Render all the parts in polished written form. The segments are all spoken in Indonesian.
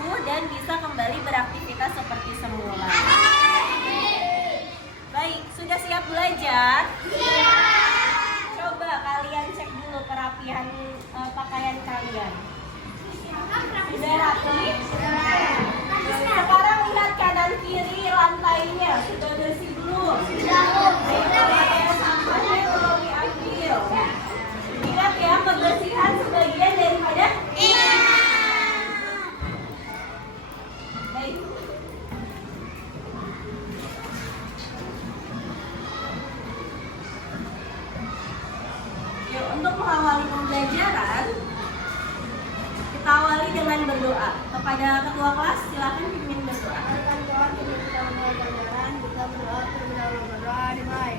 sembuh dan bisa kembali beraktivitas seperti semula. Baik, sudah siap belajar? Coba kalian cek dulu kerapihan pakaian kalian. Sudah rapi? Sekarang lihat kanan kiri lantainya. Sudah bersih belum? Ayo sampahnya tolong diambil. Ingat ya, kebersihan sebagian daripada baik. Yuk, untuk mengawali pembelajaran, kita awali dengan berdoa. Kepada ketua kelas, silakan pimpin berdoa. Tuhan, kita mulai pelajaran, kita berdoa terlebih dahulu. Berdoa dimulai.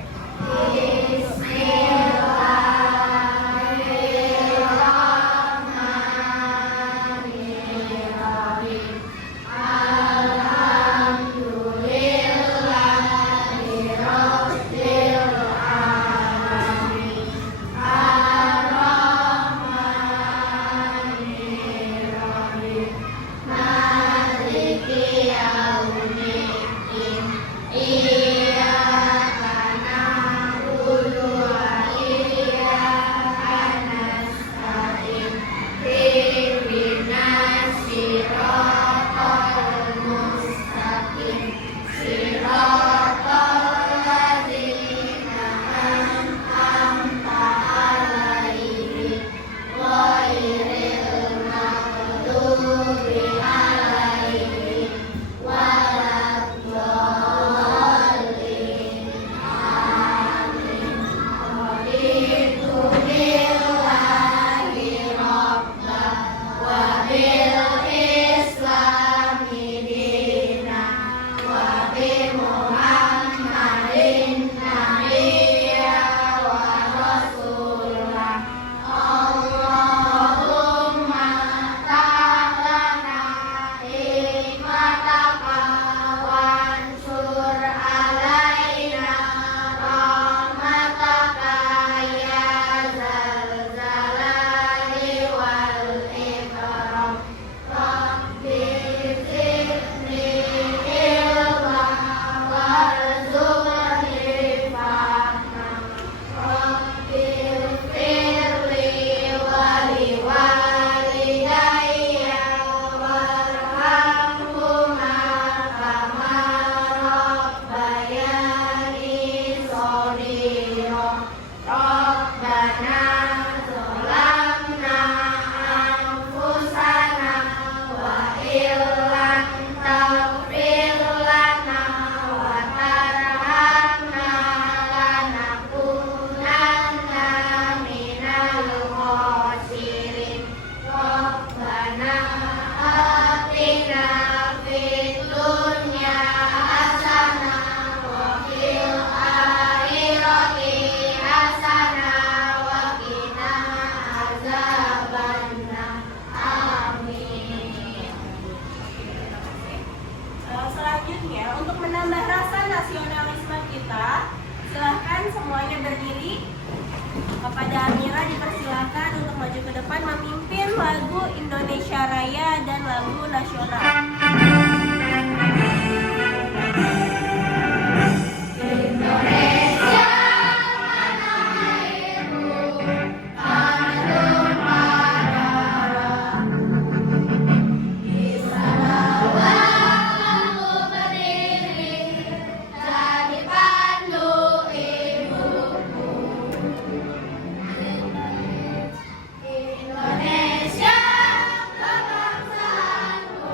Selanjutnya, untuk menambah rasa nasionalisme kita, silahkan semuanya berdiri. Kepada Amira dipersilahkan untuk maju ke depan memimpin lagu Indonesia Raya dan lagu nasional. Indonesia, kebangsaanku.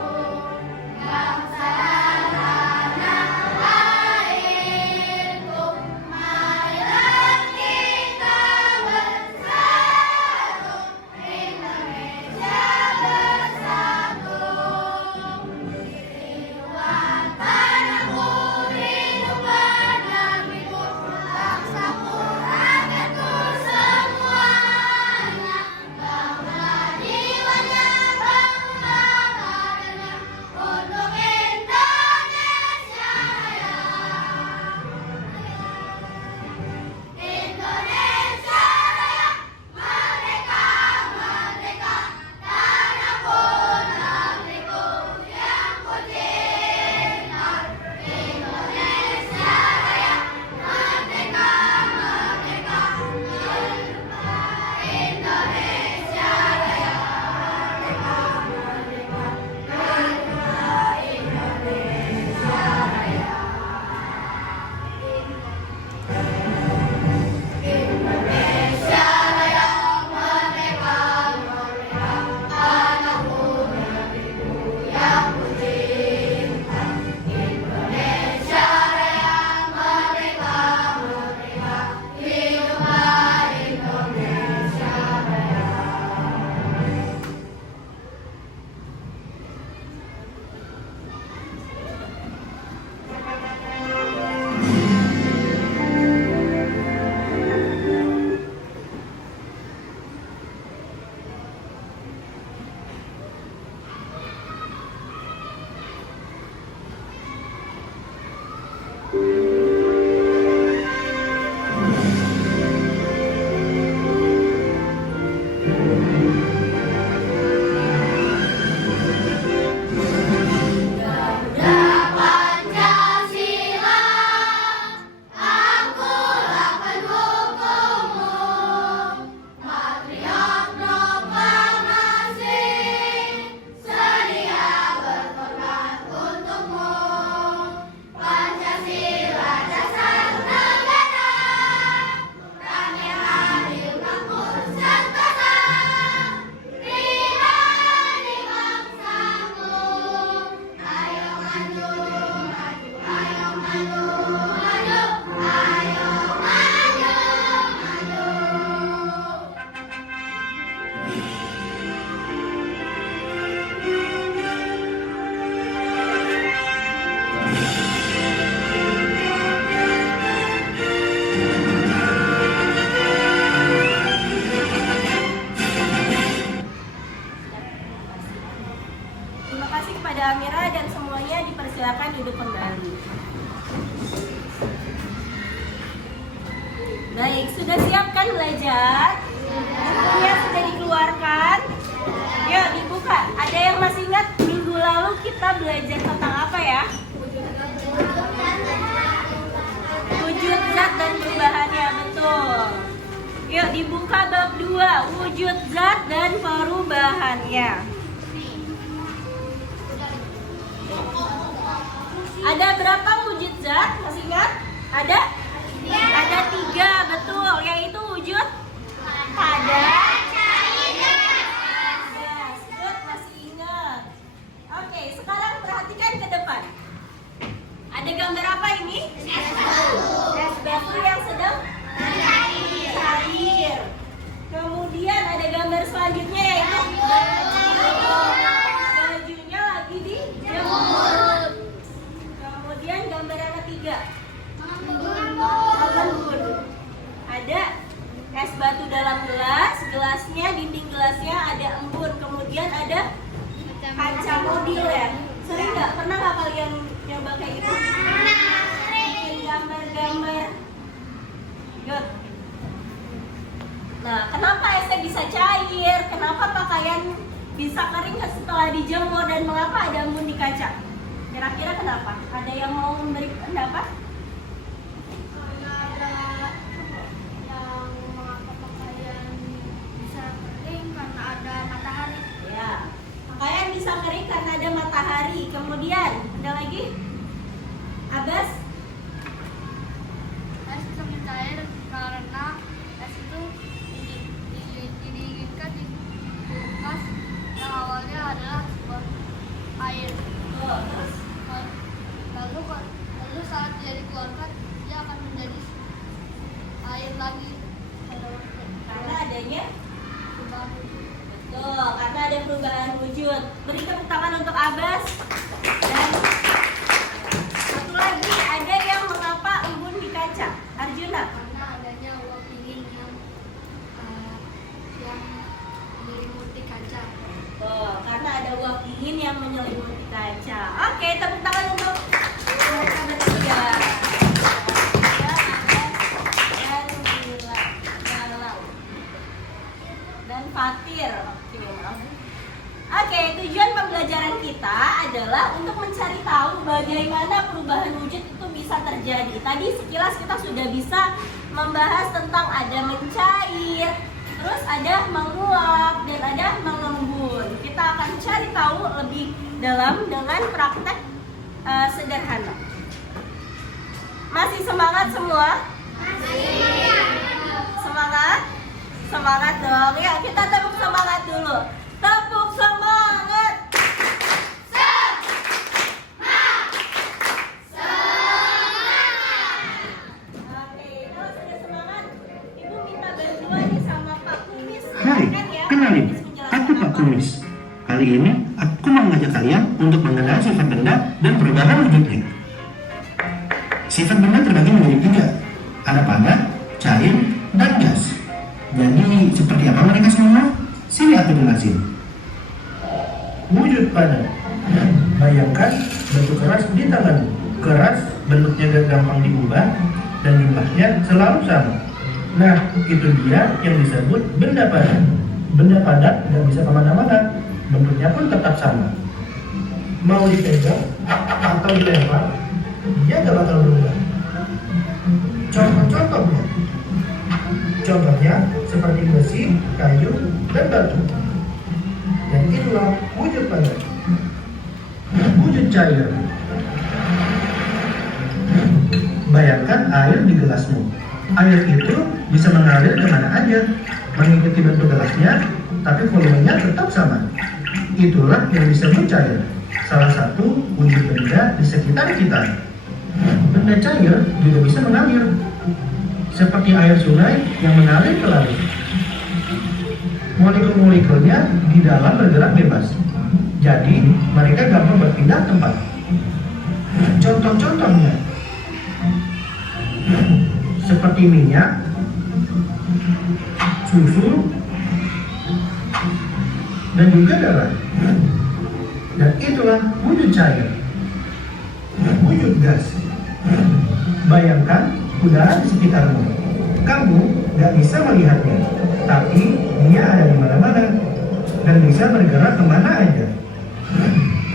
Amira dan semuanya dipersilakan duduk kembali. Baik, sudah siap kan belajar? Bukunya sudah dikeluarkan? Yuk dibuka. Ada yang masih ingat minggu lalu kita belajar tentang apa ya? Wujud zat dan perubahannya, betul. Yuk dibuka bab 2, wujud zat dan perubahannya. Ada berapa wujud zat? Masih ingat? Ada? Ada 3, betul. Yaitu wujud padat. Yes, good, masih ingat. Oke, sekarang perhatikan ke depan. Ada gambar apa ini? Es batu yang sedang cair. Kemudian ada gambar selanjutnya yaitu bajunya lagi dijemur. Kemudian gambar yang ketiga mengembun. Ada es batu dalam gelas, gelasnya, dinding gelasnya ada embun. Kemudian ada kaca mobil ya. Sering nggak? Pernah nggak kalian nyoba kayak gitu? Bikin gambar-gambar. Good. Nah, kenapa esnya bisa cair? Kenapa pakaian bisa kering setelah dijemur? Dan mengapa ada embun di kaca? Kira-kira kenapa? Ada yang mau memberi pendapat? Karena ada yang mengapa pakaian bisa kering karena ada matahari. Ya, pakaian bisa kering karena ada matahari. Kemudian, ada lagi? Abbas? Es bisa mencair karena es itu didinginkan di kulkas yang awalnya adalah sebuah air. Oh, terus? Lalu saat dia dikeluarkan dia akan menjadi air lagi Karena adanya? perubahan wujud. Betul, karena ada perubahan wujud. Beri tepuk tangan untuk Abbas. Dan satu lagi, ada yang mengapa embun di kaca? Arjuna? Karena adanya uap dingin yang menyelimuti kaca. Betul, karena ada uap dingin yang menyelimuti kaca. Oke, tepuk tangan untuk mereka bertiga. Dan Fatir. Oke, tujuan pembelajaran kita adalah untuk mencari tahu bagaimana perubahan wujud itu bisa terjadi. Tadi sekilas kita sudah bisa membahas tentang ada mencair, terus ada menguap, dan ada mengembun. Kita akan cari tahu lebih dalam dengan praktek sederhana. Masih semangat semua? Semangat? Semangat dong. Ya, kita tepuk semangat dulu. Tepuk semangat. Oke, kalau sudah semangat, Ibu minta bantuan nih sama Pak Kumis. Hai, kenalin, aku Pak Kumis. Kali ini aku mau mengajak kalian untuk mengenal sifat benda dan perubahan wujudnya. Sifat benda terbagi menjadi 3, ada padat, cair, dan gas. Jadi seperti apa mereka semua? Sini aku jelasin. Wujud padat. Bayangkan batu keras di tangan. Keras, bentuknya gak gampang diubah, dan jumlahnya selalu sama. Nah, itu dia yang disebut benda padat. Benda padat gak bisa kemana-mana, bentuknya pun tetap sama. Mau dipegang atau dilempar, dia gak bakal berubah. Contoh-contohnya, seperti besi, kayu, dan batu. Dan itulah wujud padat. Wujud cair. Bayangkan air di gelasmu. Air itu bisa mengalir kemana aja, mengikuti bentuk gelasnya, tapi volumenya tetap sama. Itulah yang disebut cair. Salah satu wujud benda di sekitar kita. Benda cair juga bisa mengalir, seperti air sungai yang mengalir ke laut. Molekul-molekulnya di dalam bergerak bebas, jadi mereka gampang berpindah tempat. Contoh-contohnya seperti minyak, susu, dan juga darah. Dan itulah wujud wujud cair. Wujud gas. Bayangkan udara di sekitarmu. Kamu nggak bisa melihatnya, tapi dia ada di mana-mana dan bisa bergerak kemana aja.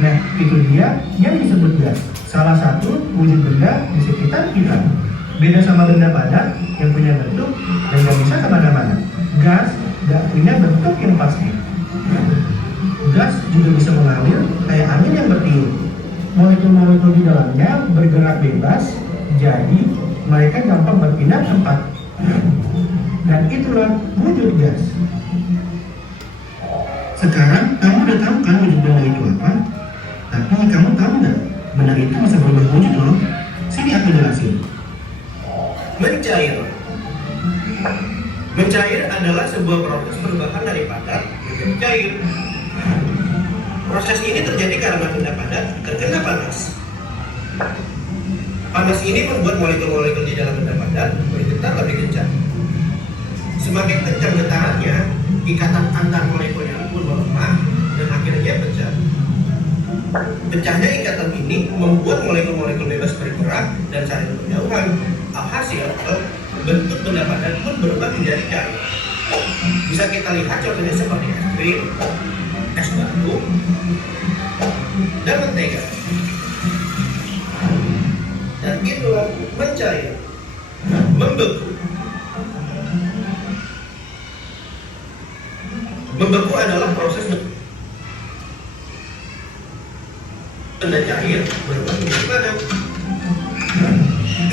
Nah, itu dia yang disebut gas. Salah satu wujud benda di sekitar kita. Beda sama benda padat yang punya bentuk dan nggak bisa kemana-mana. Gas nggak punya bentuk yang pasti. Gas juga bisa mengalir kayak angin yang bertiup. Molekul-molekul di dalamnya bergerak bebas, jadi mereka gampang berpindah tempat. Dan itulah wujud gas. Sekarang kamu udah tahu kan wujud benda itu apa? Tapi kamu tahu nggak, benda itu bisa berubah wujud loh. Sini aku jelasin. Mencair. Mencair adalah sebuah proses perubahan dari padat menjadi cair. Proses ini terjadi karena benda padat terkena panas. Panas ini membuat molekul-molekul di dalam benda padat bergetar lebih kencang. Semakin kencang getarannya, ikatan antar molekulnya pun melemah dan akhirnya pecah. Pecahnya ikatan ini membuat molekul-molekul bebas bergerak dan saling berjauhan. Alhasil, bentuk benda padat pun berubah menjadi cair. Bisa kita lihat contohnya seperti es krim, es batu, dan mentega. Dan itulah mencair, membeku. Membeku adalah proses benda cair berubah menjadi padat.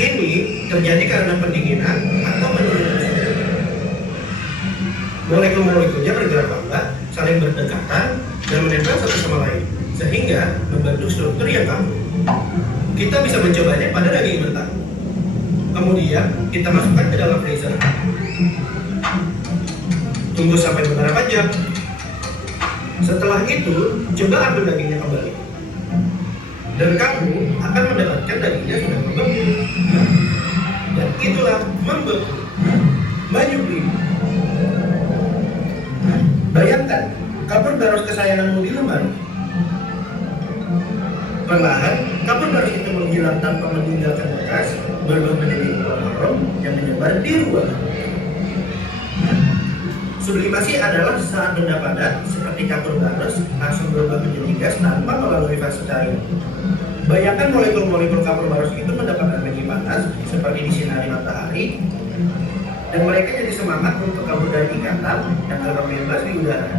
Ini terjadi karena pendinginan atau penurunan suhu. Molekul-molekulnya bergerak lambat, saling berdekatan, dan menempel satu sama lain, sehingga membentuk struktur yang kaku. Kita bisa mencobanya pada daging mentah. Kemudian kita masukkan ke dalam freezer. Tunggu sampai beberapa jam. Setelah itu, coba ambil dagingnya kembali. Dan kamu akan mendapatkan dagingnya sudah membeku. Dan itulah membeku. Menyubi. Bayangkan, kapur barus kesayanganmu di lemari. Perlahan, kapur barus itu menghilang tanpa meninggalkan bekas, berubah menjadi warna harum yang menyebar di ruangan. Sublimasi adalah saat benda padat seperti kapur barus langsung berubah menjadi gas tanpa melalui fase cair. Bayangkan molekul-molekul kapur barus itu mendapatkan energi panas seperti disinari matahari, dan mereka jadi semangat untuk kabur dari ikatan yang terbang bebas di udara.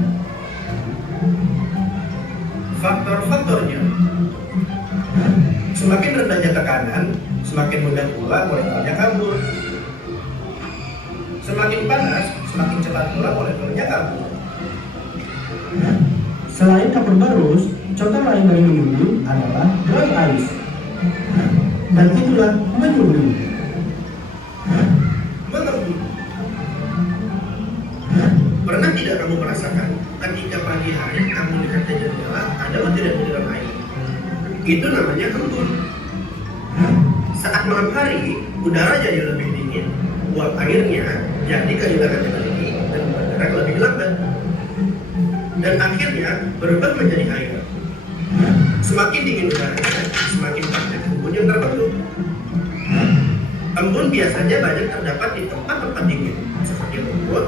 Faktor-faktornya: semakin rendahnya tekanan, semakin mudah pula molekulnya kabur. Semakin panas, semakin cepat pula molekulnya kabur. Selain kapur barus, contoh lain dari menyubi adalah dry ice. Dan itulah menyubi. Mengembun. Pernah tidak kamu merasakan ketika pagi hari kamu lihat ke jendela ada butiran-butiran air? Itu namanya embun. Saat malam hari, udara jadi lebih dingin, uap airnya jadi kehilangan energi dan bergerak lebih lambat. Dan akhirnya berubah menjadi air. Semakin dingin udaranya, semakin banyak embun yang terbentuk. Embun biasanya banyak terdapat di tempat-tempat dingin, seperti rumput,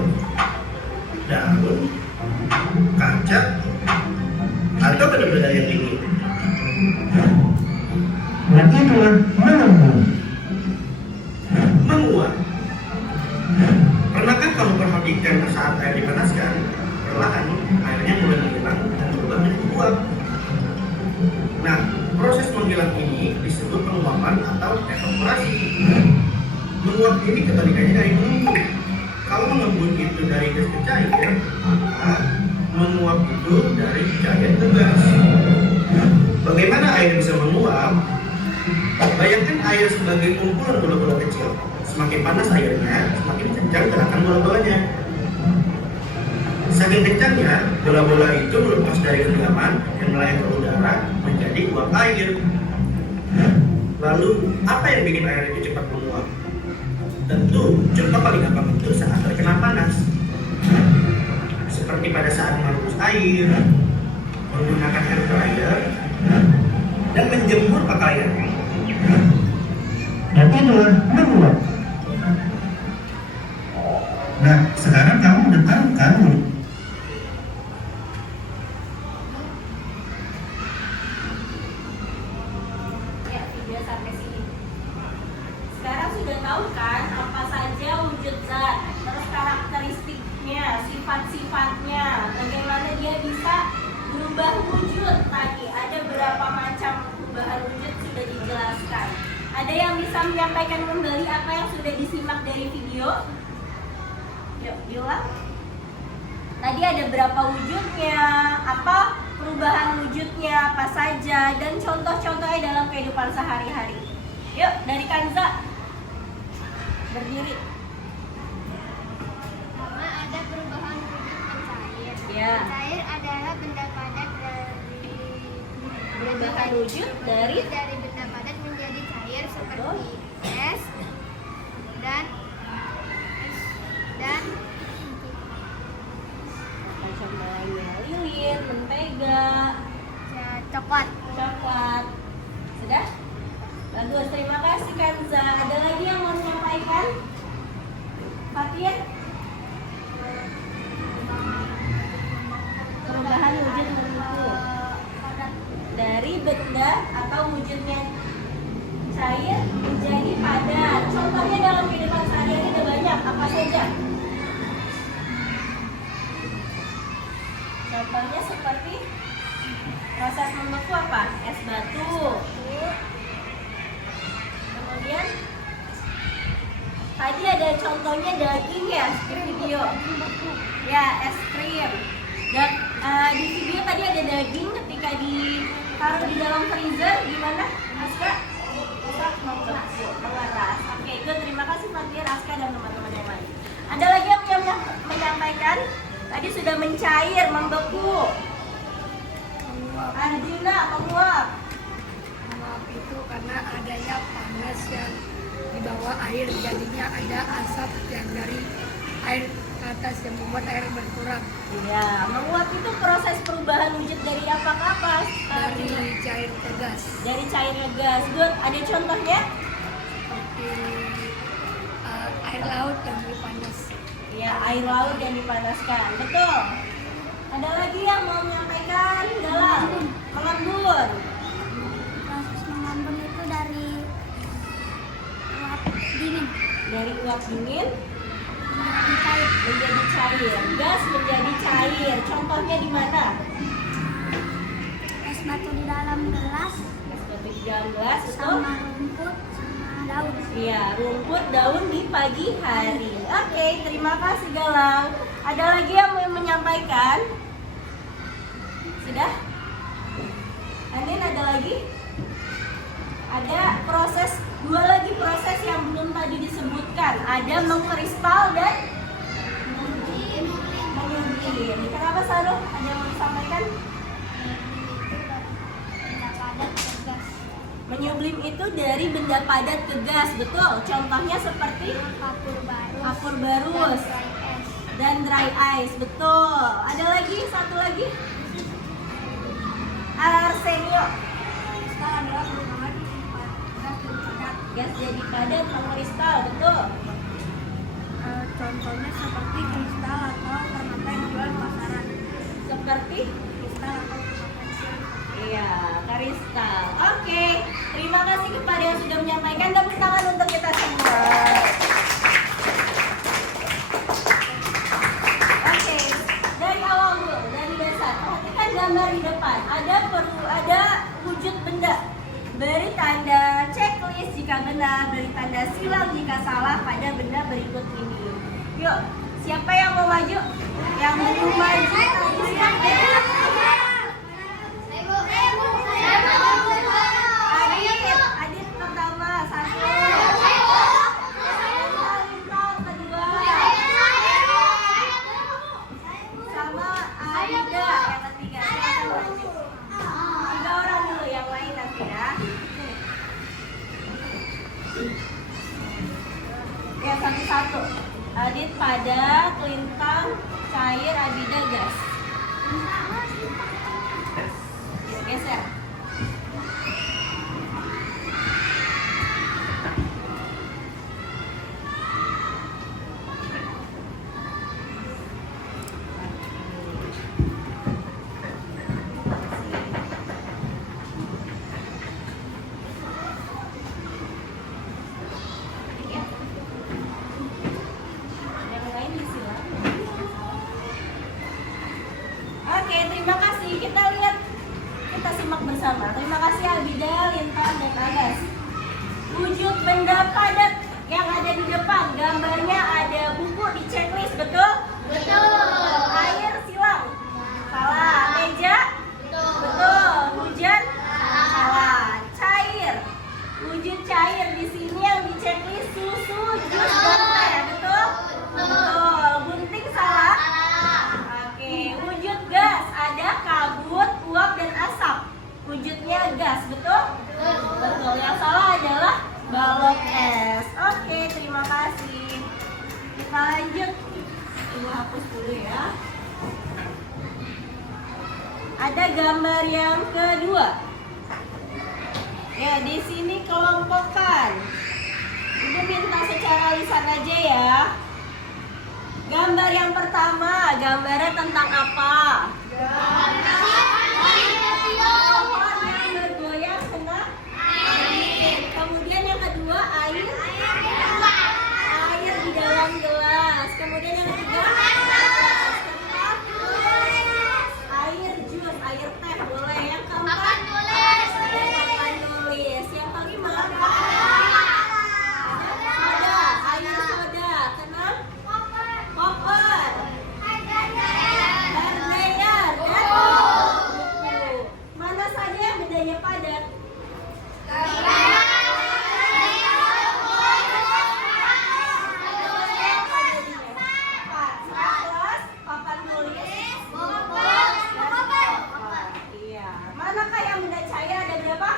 daun, kaca, atau benda-benda yang dingin. Dan itulah mengembun. Menguap. Pernahkah kamu perhatikan saat air dipanaskan, perlahan airnya mulai menghilang dan berubah menjadi uap? Nah, proses menghilang ini disebut penguapan atau evaporasi. Menguap ini kebalikannya dari mengembun. Kalau mengembun itu dari gas ke cair, maka menguap itu dari cair ke gas. Bagaimana air bisa menguap? Bayangkan air sebagai kumpulan bola-bola kecil. Semakin panas airnya, semakin kencang gerakan bola-bolanya. Saking kencangnya, bola-bola itu melepas dari genggaman dan melayang ke udara menjadi uap air. Lalu, apa yang bikin air itu cepat menguap? Tentu, contoh paling gampang itu saat terkena panas. Seperti pada saat merebus air, menggunakan air fryer, dan menjemur pakaian. Dan itulah menguap. Nah, sekarang kamu udah tahu kan? Ya, video sampai sini. Sekarang sudah tahu kan apa saja wujud zat, terus karakteristiknya, sifat-sifatnya, bagaimana dia bisa berubah wujud. Tadi ada berapa macam perubahan wujud sudah dijelaskan. Ada yang bisa menyampaikan kembali apa yang sudah disimak dari video? Yuk, bilang. Tadi ada berapa wujudnya, apa perubahan wujudnya, apa saja, dan contoh-contohnya dalam kehidupan sehari-hari. Yuk, dari Kanza. Berdiri. Pertama ada perubahan wujud mencair. Ya. Mencair adalah benda padat Perubahan wujud dari benda padat menjadi cair seperti es dan macam lainnya, lilin, mentega, coklat. coklat. Sudah? Bagus, terima kasih Kanza. Ada lagi yang mau menyampaikan? Fatir? Perubahan wujud bentuk dari benda atau wujudnya cair menjadi padat. Contohnya dalam kehidupan sehari-hari ada banyak. Apa saja? Contohnya seperti proses membeku apa? Es batu. Kemudian tadi ada contohnya daging ya di video. Ya, es krim. Dan di video tadi ada daging ketika ditaruh di dalam freezer gimana? Aska? Bisa membeku, mengeras. Oke, good. Terima kasih Fatir, Aska dan teman-teman yang lain. Ada lagi yang menyampaikan? Tadi sudah mencair, membeku. Arjuna, menguap. Menguap itu karena adanya panas yang di bawah air, jadinya ada asap yang dari air ke atas yang membuat air berkurang. Iya, menguap itu proses perubahan wujud dari apa ke apa? Dari cair ke gas, Dari cair ke gas. Good. Ada contohnya? seperti air laut yang dipanas. Ya, air laut yang dipanaskan. Betul. Ada lagi yang mau menyampaikan? Dalam mengembun. Proses mengambun itu dari uap dingin Dari uap dingin menjadi cair. menjadi cair. Gas menjadi cair. Contohnya di mana? Es batu di dalam gelas Es batu di dalam gelas itu. sama rumput sama daun. Iya, rumput daun di pagi hari. Oke, terima kasih Galang. Ada lagi yang mau menyampaikan? Sudah? Anin ada lagi? Ada dua lagi proses yang belum tadi disebutkan. Ada mengkristal dan menyublim. Kenapa Saruh? Ada yang mau disampaikan? Benda padat ke gas. Menyublim itu dari benda padat ke gas, betul. Contohnya seperti Kapur barus kapur barus dry ice. dan dry ice, betul. Ada lagi, satu lagi. Arsenio. Kristal adalah perubahan gas jadi padat. Gas jadi padat, mengkristal, betul. Contohnya seperti kristal atau permata yang dijual di pasaran. Seperti Kristal atau permata kecil. iya, kristal. Oke, terima kasih kepada yang sudah menyampaikan. Tepuk tangan untuk kita semua. Oke, dari awal dulu, dari dasar. Perhatikan gambar di depan. Ada wujud benda. Beri tanda checklist jika benar, beri tanda silang jika salah pada benda berikut ini. Yuk, siapa yang mau maju? Yang belum maju, silakan. Adit pertama, satu. Lintang kedua. Sama Aida yang ketiga. Silakan maju. 3 orang dulu, yang lain nanti ya. Ya, satu-satu. Adit padat, Lintang cair, Abida gas. Geser. Wujud benda padat yang ada di depan, gambarnya ada buku di checklist, betul? Betul. Air silang, salah. Meja, betul. Hujan, salah. Cair, wujud cair di sini yang di checklist susu, jus, dan teh, betul? Betul. Gunting, salah. Oke, wujud gas ada kabut, uap, dan asap. Wujudnya gas, betul? Betul. Yang salah adalah balok es. Oke, terima kasih. Kita lanjut. Ibu hapus dulu ya. Ada gambar yang kedua. Ya, di sini kelompokkan. Ibu minta secara lisan aja ya. Gambar yang pertama, gambarnya tentang apa? Pohon yang bergoyang kena angin. Kemudian yang kedua, air di dalam gelas. Kemudian yang ketiga, air jus, air teh boleh. Yang keempat, papan tulis. Yang kelima, soda, air soda. Kena koper, berlayar, dan buku. Mana saja yang bendanya padat? Papan tulis, iya. Manakah yang benda cair ada berapa?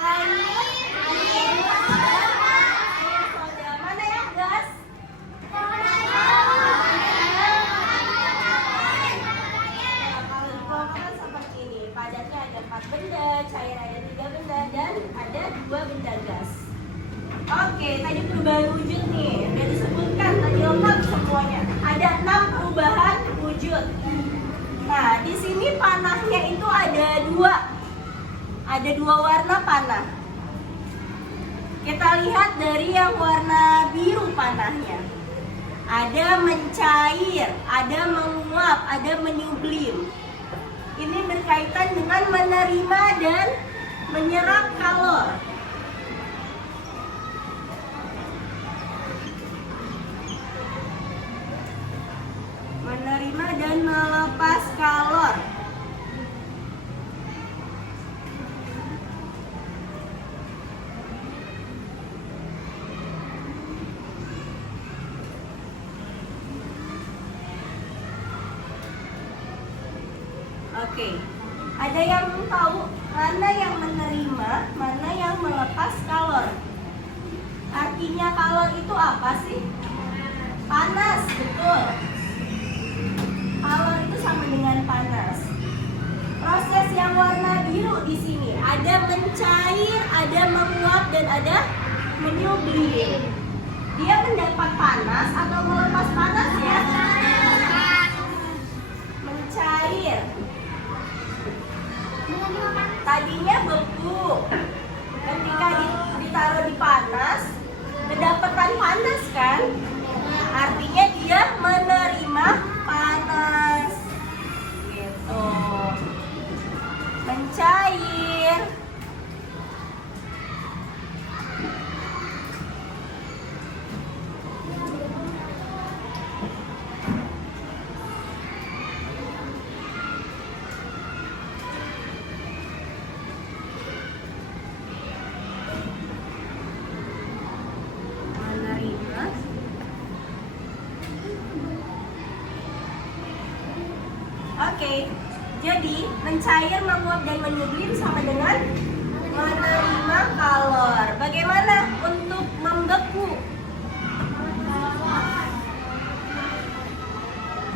Air soda. Mana yang gas? Kalau dikelompokkan seperti ini, padatnya ada 4 benda, cair ada 3 benda, dan ada 2 benda gas. Oke, tadi perubahan wujud nih, udah disebutkan tadi lengkap semuanya. Ada 6 perubahan wujud. Nah, di sini panahnya itu ada 2. Ada 2 warna panah. Kita lihat dari yang warna biru panahnya. Ada mencair, ada menguap, ada menyublim. Ini berkaitan dengan menerima dan menyerap kalor. Menerima dan melepas kalor. Oke, ada yang tahu mana yang menerima, mana yang melepas kalor? Artinya kalor itu apa sih? Panas, betul. Kalor itu sama dengan panas. Proses yang warna biru di sini ada mencair, ada menguap, dan ada menyublim. Dia mendapat panas atau melepas panas ya? Mencair. Tadinya beku. Ketika ditaruh di panas, mendapatkan panas kan? Artinya dia menerima panas. Gitu. Mencair. Menerima. Oke, jadi mencair, menguap, dan menyublim sama dengan menerima kalor. Bagaimana untuk membeku?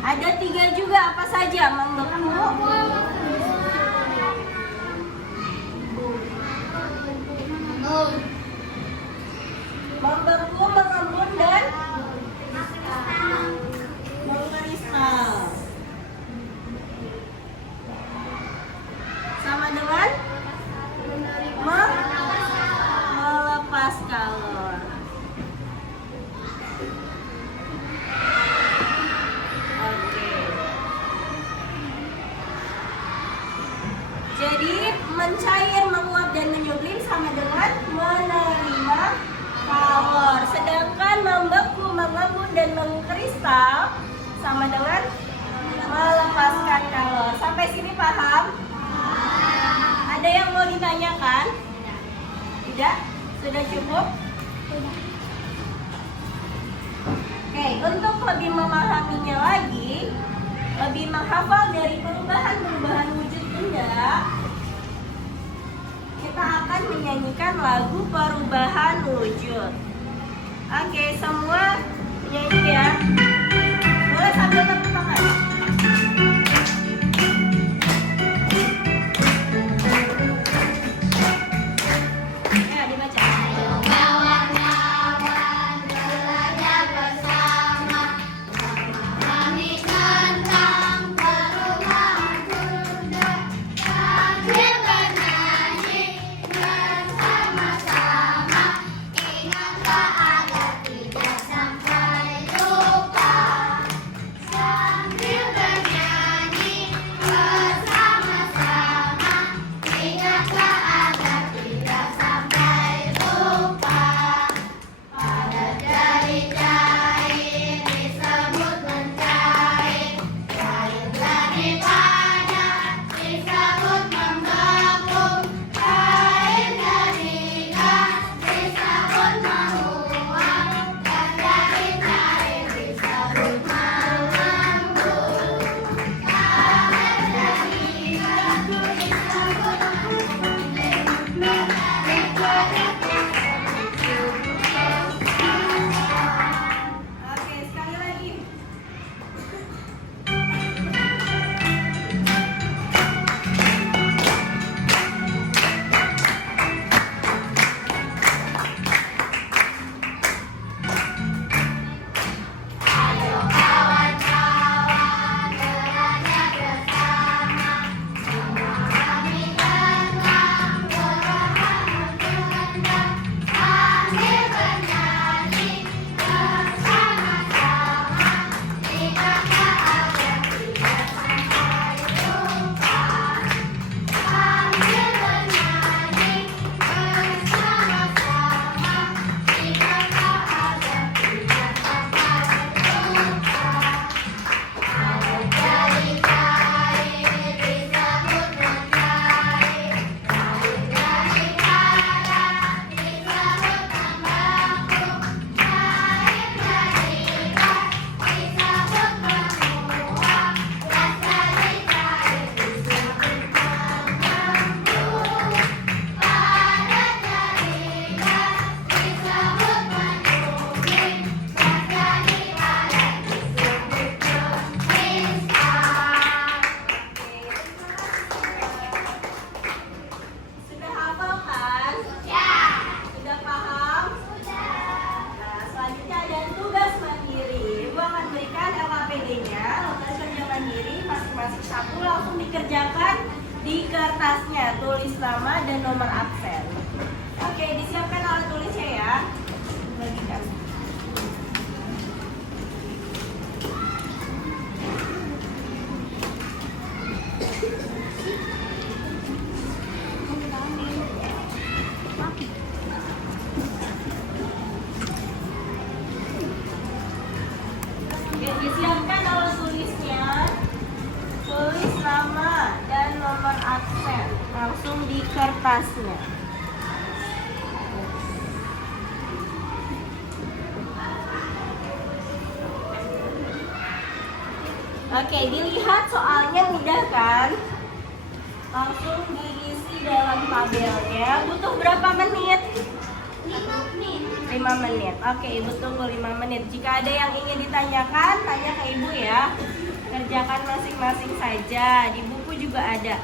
Ada 3 juga, apa saja membeku? Membeku, mengembun, dan mengkristal. Sama dengan melepas kalor. Oke. Jadi mencair, menguap dan menyublim sama dengan menerima kalor. Sedangkan membeku, mengembun dan mengkristal sama dengan melepaskan kalor. Sampai sini paham? Ada yang mau ditanyakan? Tidak? Sudah cukup? Oke, untuk lebih memahaminya lagi, lebih menghafal dari perubahan-perubahan wujud benda, kita akan menyanyikan lagu perubahan wujud. Oke, semua menyanyi ya. Boleh sambil tepuk tangan. Ya, dibaca. Oke, sekali lagi. Sudah hafal kan? Sudah paham? Nah, selanjutnya ada tugas mandiri. Ibu akan berikan LKPD-nya, lokasi kerja mandiri, masing-masing satu langsung dikerjakan di kertasnya. Tulis nama dan nomor absen. Oke, disiapkan alat tulisnya ya. Bagikan. Oke, disiapkan alat tulisnya. Tulis nama dan nomor absen langsung di kertasnya. Oke, dilihat soalnya mudah kan? Langsung diisi dalam tabelnya. Butuh berapa menit? 5 menit. Oke, ibu tunggu 5 menit. Jika ada yang ingin ditanyakan, tanya ke ibu ya. Kerjakan masing-masing saja. Di buku juga ada.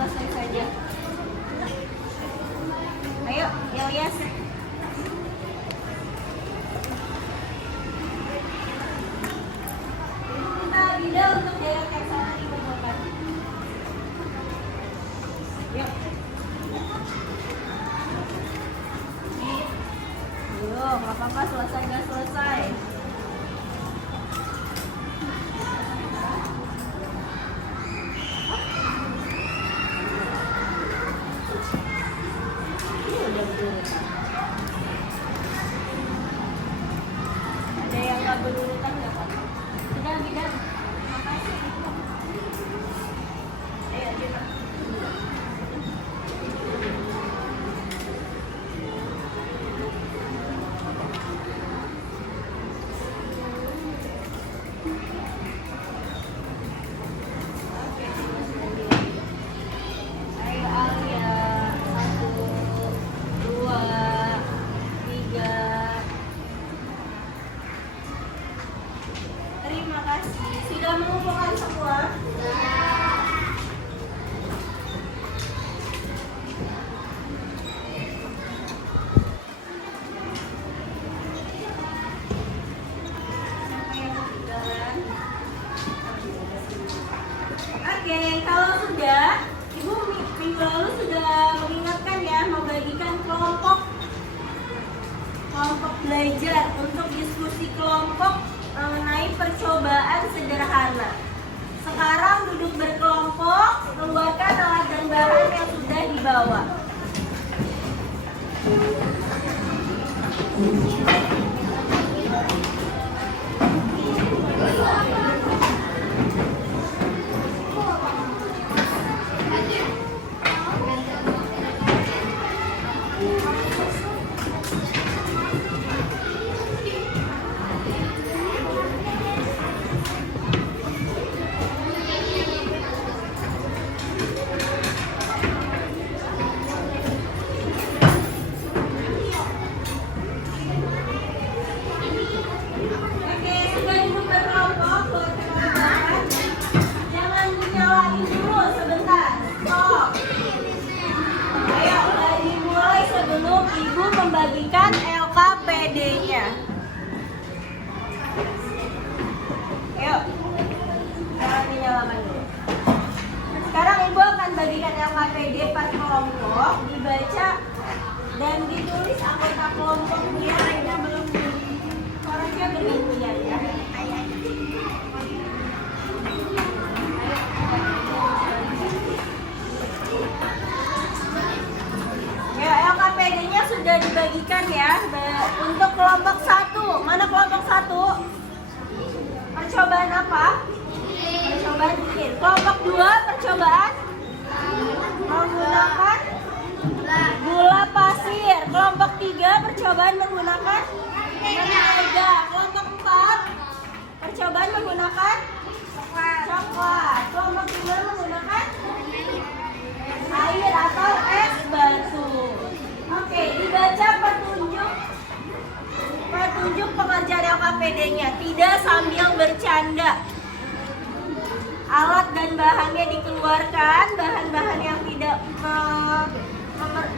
selesai saja. Ayo, Ilyas. Minta Bida untuk jarak yang sana dibentukkan. Yuk. Yuk, nggak apa-apa, selesai nggak selesai. Ada yang nggak berurutan nggak apa? Sudah, Bida. Makasih. Ayo, Bida. Ayo, Alia. 1, 2, 3. Terima kasih. Sudah mengumpulkan semua? Oke, kalau sudah, Ibu minggu lalu sudah mengingatkan ya, membagikan kelompok belajar untuk diskusi kelompok mengenai percobaan sederhana. Sekarang duduk berkelompok, keluarkan alat dan bahan yang sudah dibawa. Oke, sudah duduk berkelompok, keluarkan alat dan bahan. Jangan dinyalain dulu sebentar. Stop. Ayo, dimulai sebelum Ibu membagikan LKPD-nya. Yuk, jangan dinyalakan dulu. Sekarang Ibu akan bagikan LKPD per kelompok, dibaca dan ditulis anggota kelompoknya. Lainnya belum suaranya bergantian ya. Ya, LKPD-nya sudah dibagikan ya. Untuk kelompok 1, mana kelompok 1? Percobaan apa? Percobaan bikin. Kelompok 2, percobaan menggunakan gula pasir. Kelompok 3, percobaan menggunakan mentega. Kelompok 4, percobaan menggunakan coklat. Kelompok 5 menggunakan air atau es batu. Oke, dibaca petunjuk pengajar LKPD-nya, tidak sambil bercanda. Alat dan bahannya dikeluarkan, bahan-bahan yang tidak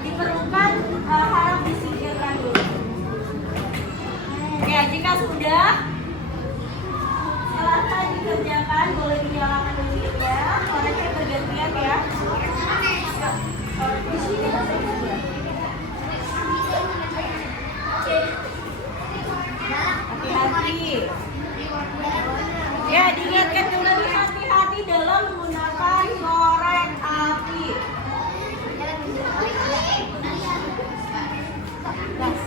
diperlukan harap disingkirkan dulu. Oke, jika sudah, silakan dikerjakan, boleh dinyalakan dulu ya. Suaranya bergantian ya. Di sini hati-hati. Ya, diingatkan kembali hati-hati dalam menggunakan korek api. Gas.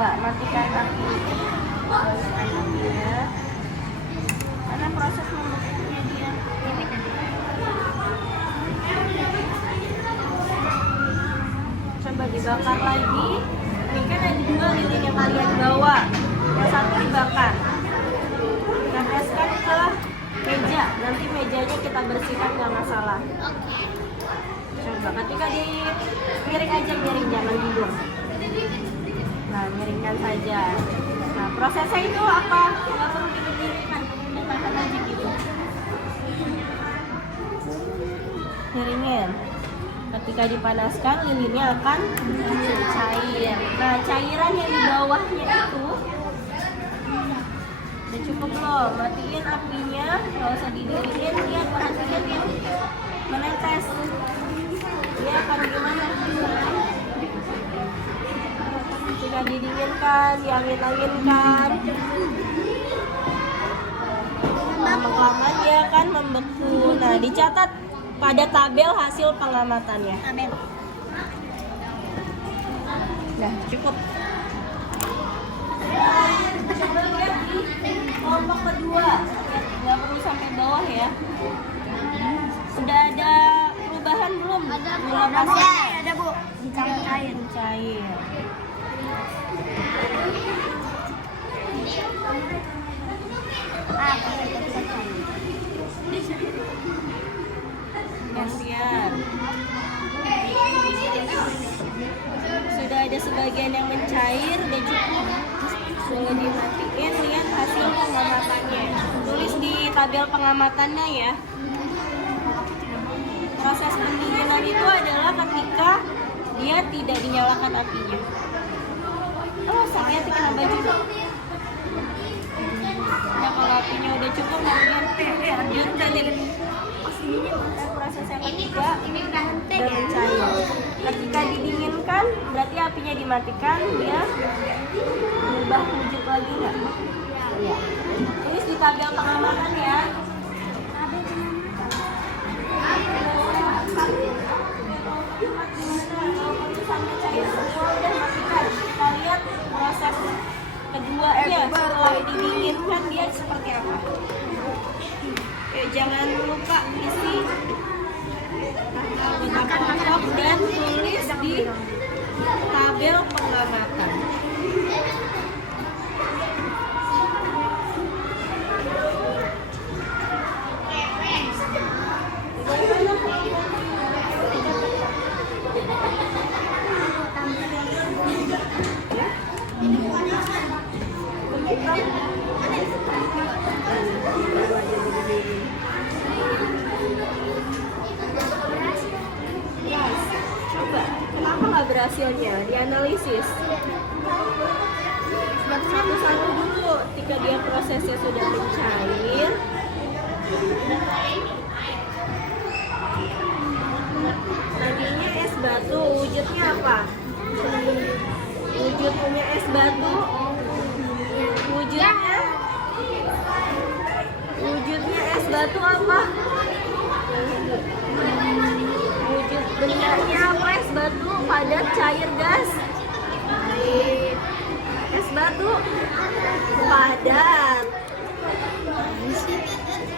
Coba matikan api. Matikan apinya. Karena proses membekunya dia. Coba dibakar lagi. Ini kan ada 2 lilin yang kalian bawa. Yang satu dibakar. Tempeskan ke meja. Nanti mejanya kita bersihkan, nggak masalah. Coba ketika di miring aja, miring, jangan didung. Nah, miringkan saja. Nah, prosesnya itu apa? Nggak perlu diberdirikan, ditahan aja gitu. Miringin. Ketika dipanaskan, lilinnya akan cair. Nah, cairan yang di bawahnya itu udah cukup belum? Matiin apinya, nggak usah didinginin. Lihat, perhatikan yang menetes. Dia akan gimana? Jika didinginkan, diangin-anginkan, lama-lama dia akan membeku. Nah, dicatat pada tabel hasil pengamatannya. Amin. Nah, cukup. Coba lihat di kelompok kedua. Nggak perlu sampai bawah ya. Sudah ada perubahan belum? Ada, Bu. Gula pasirnya? Ada, Bu. Cair-cair. Cair. Gantian. Sudah ada sebagian yang mencair, udah cukup. Boleh dimatiin, lihat hasil pengamatannya. Tulis di tabel pengamatannya ya. Proses pendinginan itu adalah ketika dia tidak dinyalakan apinya. Oh, saya kena baju. Nah, kalau apinya udah cukup, kemudian lanjutkan proses yang ketiga, udah mencair. Ketika didinginkan, berarti apinya dimatikan, dia berubah wujud lagi nggak? Iya. Tulis di tabel pengamatan ya. Kita lihat proses keduanya setelah didinginkan dia seperti apa. Oke, jangan lupa isi kotak dan tulis di tabel pengamatan. Coba, kenapa nggak berhasilnya? Dianalisis. Satu-satu dulu. Ketika dia prosesnya sudah mencair, tadinya es batu, wujudnya apa? Wujudnya es batu, wujudnya es batu apa? Wujud bendanya apa? Es batu padat, cair, gas. Es batu padat.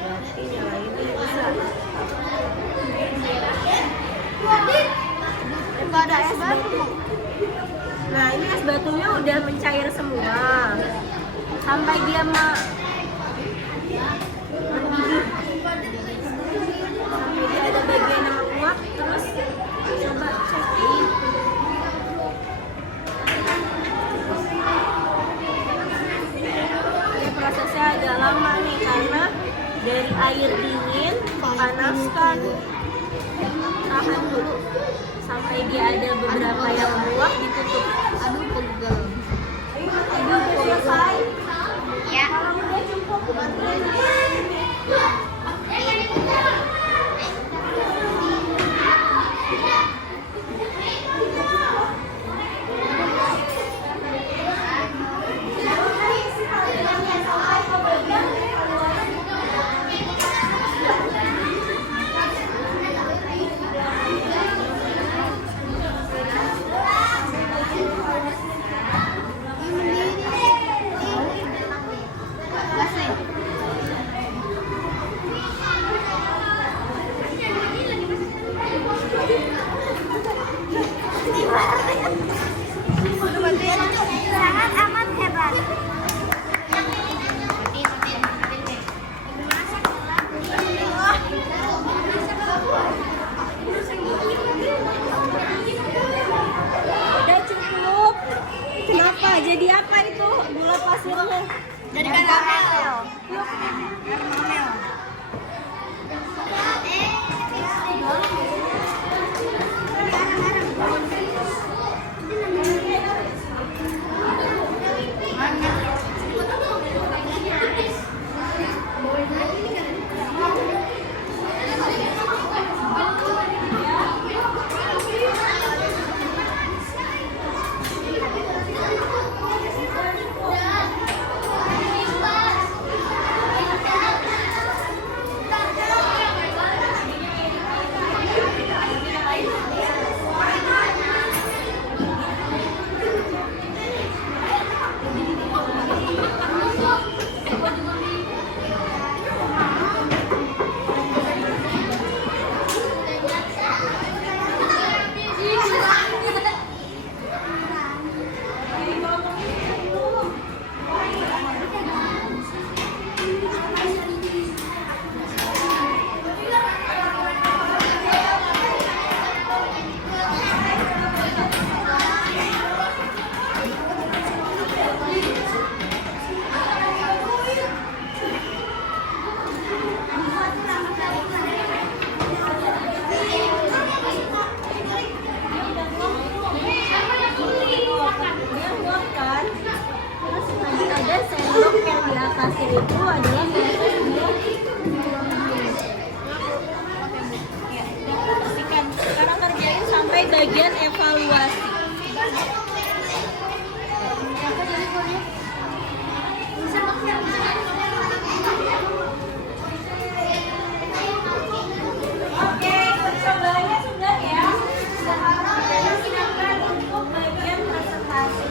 Berarti nyalain ini bisa. Pada es batu. Nah, ini es batunya udah mencair semua. Sampai dia sampai dia ada bagian yang menguap, terus coba cek. Ini prosesnya agak lama nih karena dari air dingin panaskan, tahan dulu sampai dia ada beberapa yang menguap, ditutup. Aduh, pegel. Udah selesai. Ya. Kalau udah cukup, Jadikan Romeo. Ada sendok yang di atasnya itu adalah sendok. Ya, pastikan. Sekarang kerjain sampai bagian evaluasi. Oke, percobanya sudah ya. Sekarang kita siapkan untuk bagian presentasi.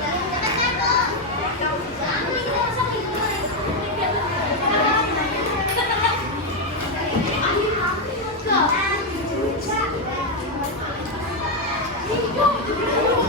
Go.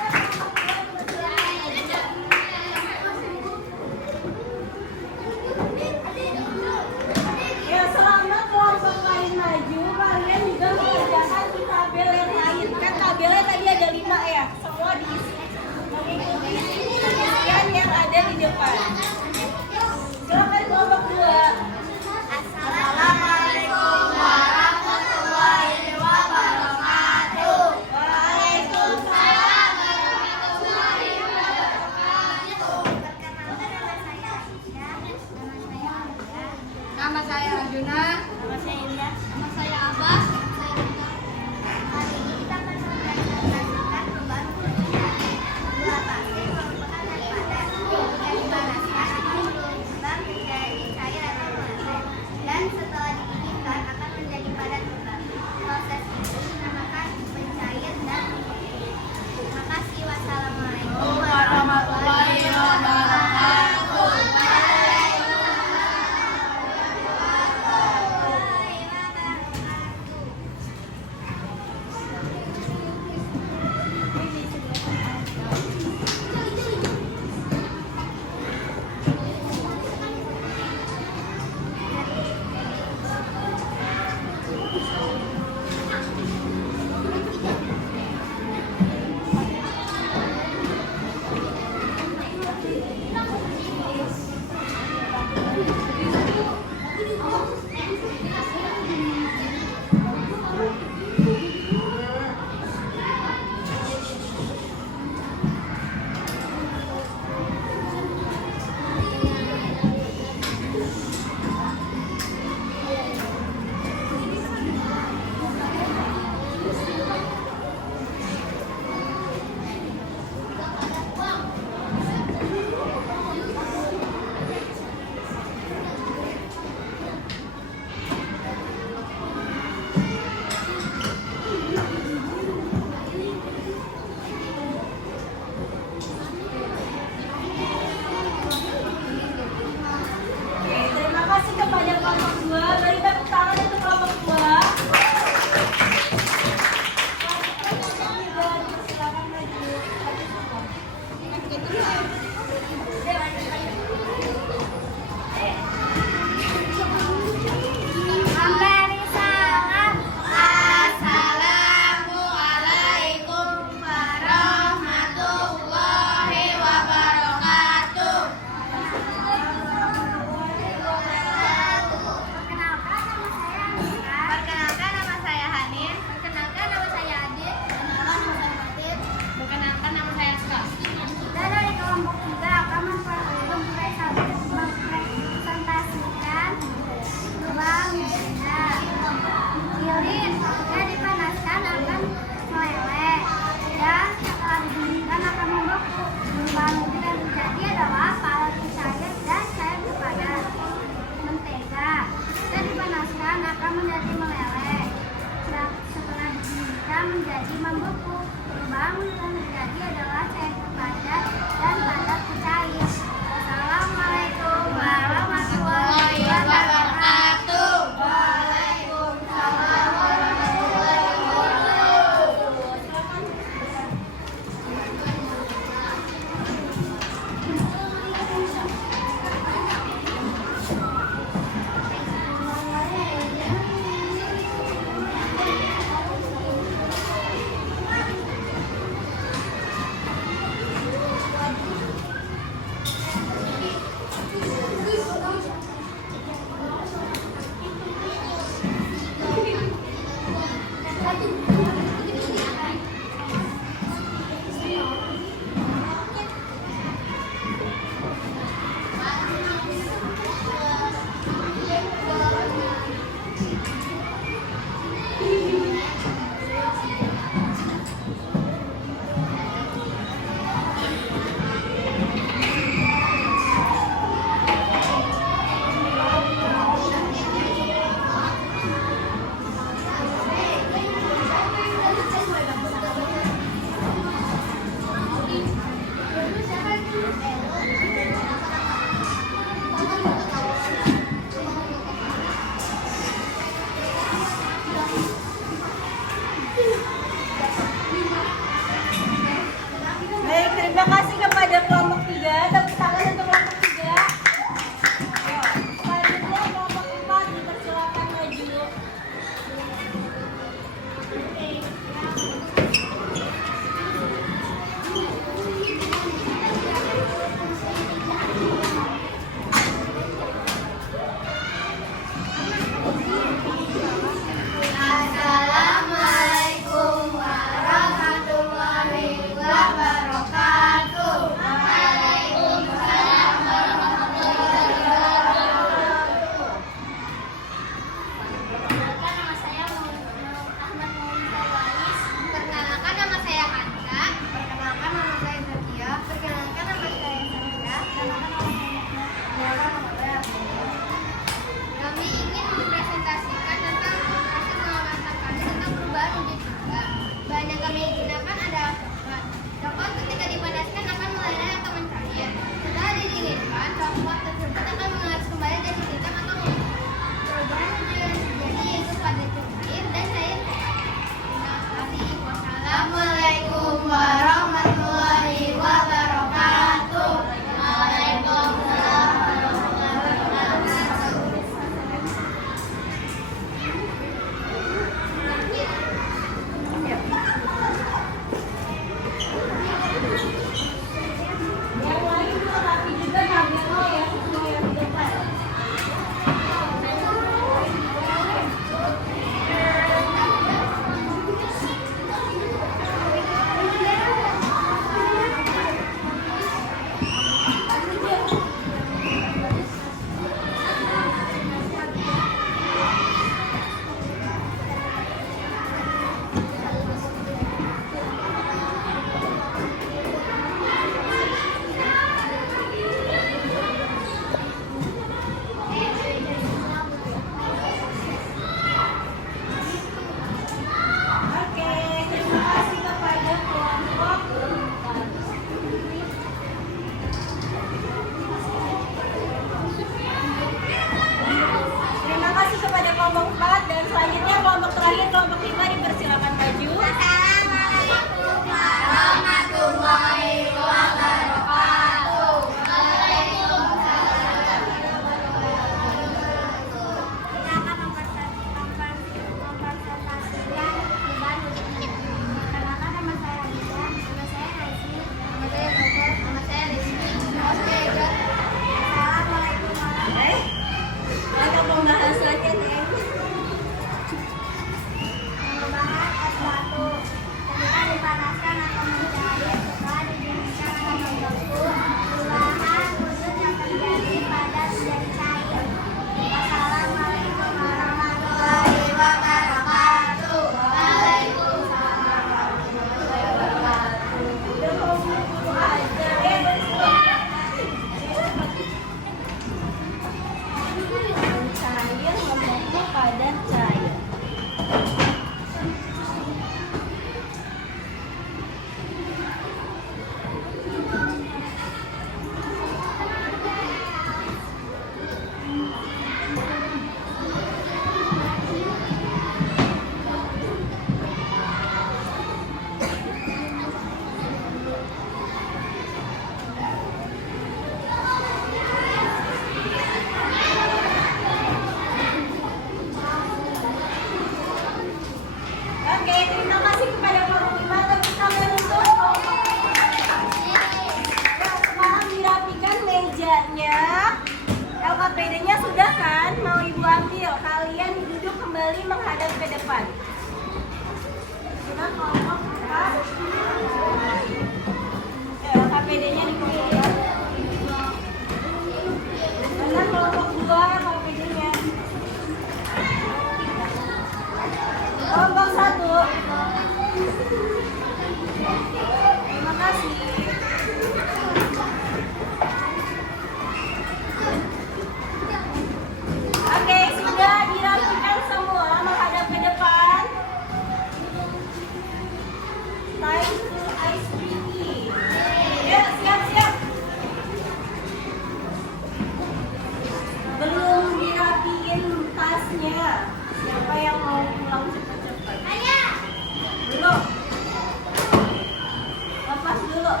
dulu.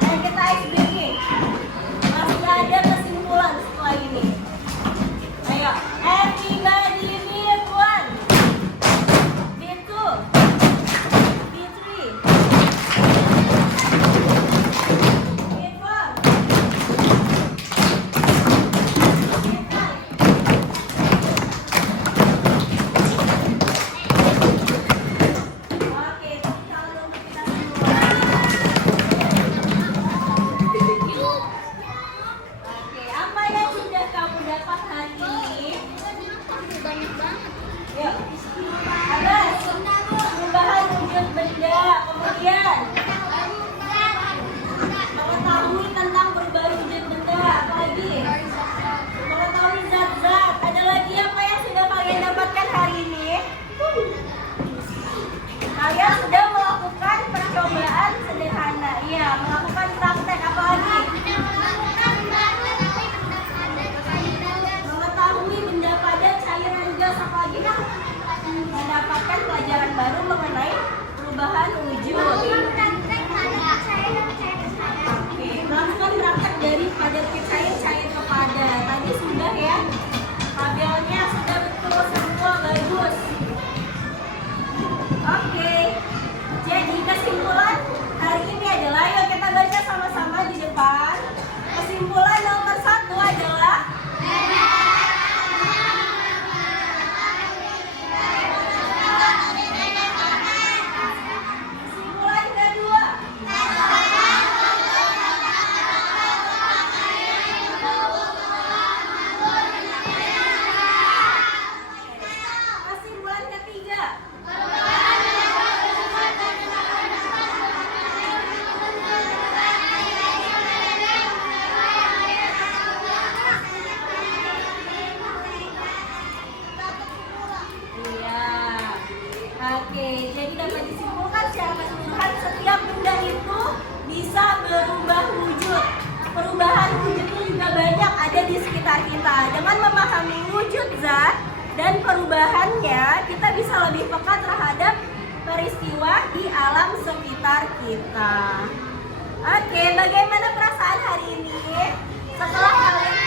Dan kita ice breaking. Masih ada kesimpulan setelah ini. Ayo, everybody beat 1, beat 2, beat 3, beat 4, beat 5. Oke, tepuk tangan untuk kita semua. Oke, apa yang sudah kamu dapat hari ini? Banyak banget. Yuk, Abbas, perubahan wujud benda, kemudian mengetahui tentang perubahan wujud benda, apa lagi? Mengetahui zat-zat. Ada lagi apa yang sudah kalian dapatkan hari ini? Kalian sudah melakukan percobaan sederhana. Iya, melakukan praktek. Apa lagi? Mengetahui benda padat, cair, dan gas. Apa lagi? Mendapatkan pelajaran baru mengenai perubahan wujud. Oke, melakukan praktek dari padat ke cair, cair ke padat. Tadi sudah ya. Tabelnya sudah betul semua, bagus. Oke, jadi kesimpulan hari ini adalah, yuk kita baca sama-sama di depan. Kesimpulan nomor 1 adalah kesimpulan kedua. Kesimpulan ketiga. Iya. Oke, jadi dapat disimpulkan secara keseluruhan setiap benda itu bisa berubah wujud. Perubahan wujud itu juga banyak ada di sekitar kita. Dengan memahami wujud zat dan perubahannya, kita bisa lebih peka terhadap peristiwa di alam sekitar kita. Oke, bagaimana perasaan hari ini? Setelah kalian